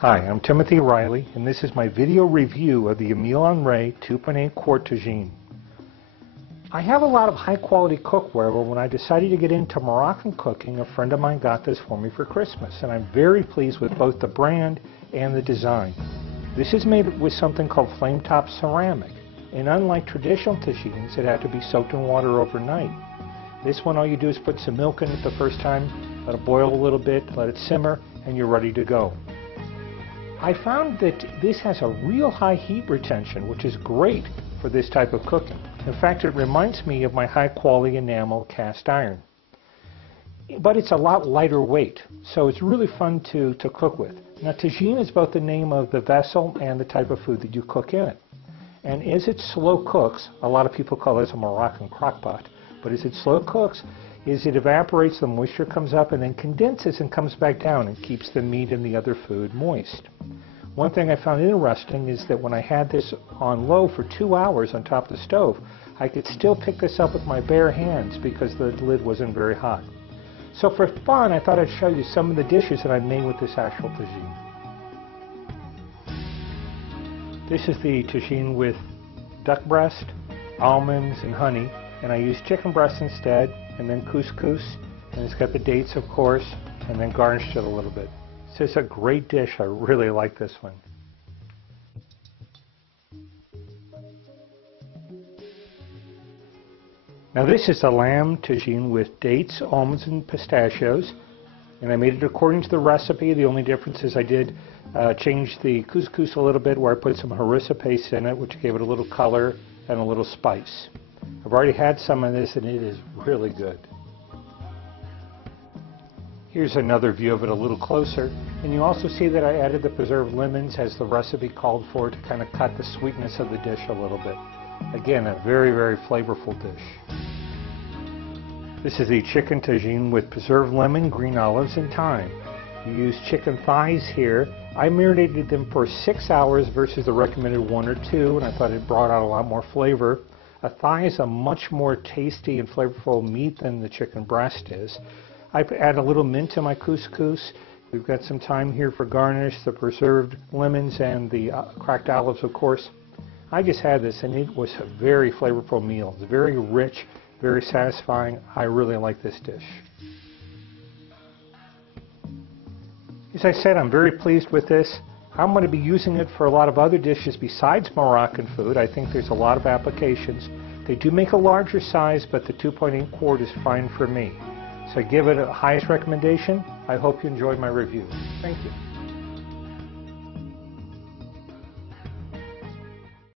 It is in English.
Hi, I'm Timothy Riley, and this is my video review of the Emile 2.8-Quart Tagine. I have a lot of high-quality cookware, but when I decided to get into Moroccan cooking, a friend of mine got this for me for Christmas, and I'm very pleased with both the brand and the design. This is made with something called flame-top ceramic, and unlike traditional tagines, it had to be soaked in water overnight. This one, all you do is put some milk in it the first time, let it boil a little bit, let it simmer, and you're ready to go. I found that this has a real high heat retention, which is great for this type of cooking. In fact, it reminds me of my high-quality enamel cast iron. But it's a lot lighter weight, so it's really fun to cook with. Now, tagine is both the name of the vessel and the type of food that you cook in it. And as it slow cooks, a lot of people call this a Moroccan crock pot, but as it slow cooks, it evaporates, the moisture comes up, and then condenses and comes back down and keeps the meat and the other food moist. One thing I found interesting is that when I had this on low for 2 hours on top of the stove, I could still pick this up with my bare hands because the lid wasn't very hot. So for fun, I thought I'd show you some of the dishes that I made with this actual tagine. This is the tagine with duck breast, almonds, and honey, and I used chicken breast instead, and then couscous, and it's got the dates, of course, and then garnished it a little bit. So it's a great dish. I really like this one. Now this is the lamb tagine with dates, almonds, and pistachios, and I made it according to the recipe. The only difference is I did change the couscous a little bit, where I put some harissa paste in it, which gave it a little color and a little spice. I've already had some of this, and it is really good. Here's another view of it a little closer, and you also see that I added the preserved lemons as the recipe called for, to kind of cut the sweetness of the dish a little bit. Again, a very, very flavorful dish. This is the chicken tagine with preserved lemon, green olives, and thyme. You use chicken thighs here. I marinated them for 6 hours versus the recommended 1 or 2, and I thought it brought out a lot more flavor. A thigh is a much more tasty and flavorful meat than the chicken breast is. I add a little mint to my couscous. We've got some thyme here for garnish, the preserved lemons, and the cracked olives, of course. I just had this, and it was a very flavorful meal. It's very rich, very satisfying. I really like this dish. As I said, I'm very pleased with this. I'm going to be using it for a lot of other dishes besides Moroccan food. I think there's a lot of applications. They do make a larger size, but the 2.8-quart is fine for me. So I give it a highest recommendation. I hope you enjoyed my review. Thank you.